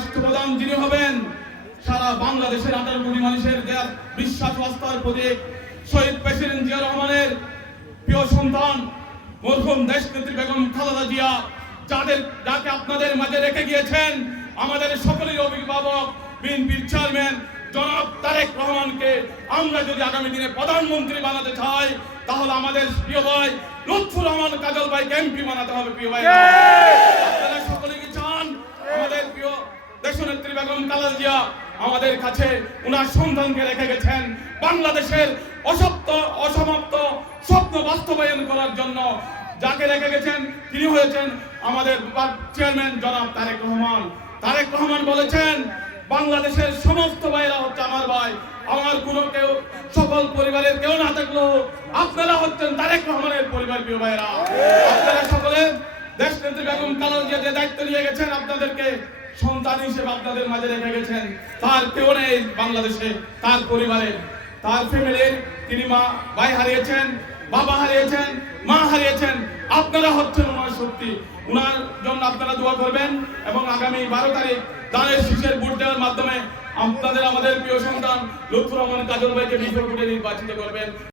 রাষ্ট্রপ্রধান যিনি হবেন, সারা বাংলাদেশের 18 কোটি মানুষের বিশ্বাস ও আস্থার প্রতীক শহীদ প্রেসিডেন্ট জিয়া রহমানের প্রিয় সন্তান মরহুম দেশনেত্রী বেগম খালেদা জিয়া, যাকে আপনাদের মাঝে রেখে গিয়েছেন আমাদের সকলের অভিভাবক বিএনপির চেয়ারম্যান জনাব তারেক রহমানকে আমরা যদি আগামী দিনে প্রধানমন্ত্রী বানাতে চাই, তাহলে আমাদের প্রিয় ভাই লুৎফুর রহমান কাজল ভাইকে এমপি বানাতে হবে। প্রিয় ভাই, আপনারা সকলে কি চান আমাদের প্রিয় দেশনেত্রী বেগম খালেদা জিয়া আমাদের কাছে উনার সন্তানকে রেখে গেছেন বাংলাদেশের অসমাপ্ত স্বপ্ন বাস্তবায়ন করার জন্য। যাকে রেখে গেছেন তিনি হয়েছেন আমাদের চেয়ারম্যান জনাব তারেক রহমান। তারেক রহমান বলেছেন, বাংলাদেশের সমস্ত ভাইরা হচ্ছে আমার ভাই, আমার কোনো কেউ সকল পরিবারের কেউ না থাকলেও আপনারা হচ্ছেন তারেক রহমানের পরিবার। প্রিয় ভাইরা, আপনারা সকলে দেশনেত্রী বেগম খালেদা জিয়া যে দায়িত্ব নিয়ে গেছেন, আপনাদেরকে সন্তান হিসেবে আপনাদের মাঝে রেখে গেছেন। তার কেউ নেই বাংলাদেশে, তার পরিবারে, তার ফ্যামিলির তিনি ভাই হারিয়েছেন, বাবা হারিয়েছেন, মা হারিয়েছেন। আপনারা হচ্ছেন ওনার শক্তি। ওনার জন্য আপনারা দোয়া করবেন এবং আগামী 12 তারিখ দানের শীষের ভোট দেওয়ার মাধ্যমে আপনাদের আমাদের প্রিয় সন্তান লুৎফুর রহমান কাজল ভাইকে বিপুল ভোটে নির্বাচিত করবেন।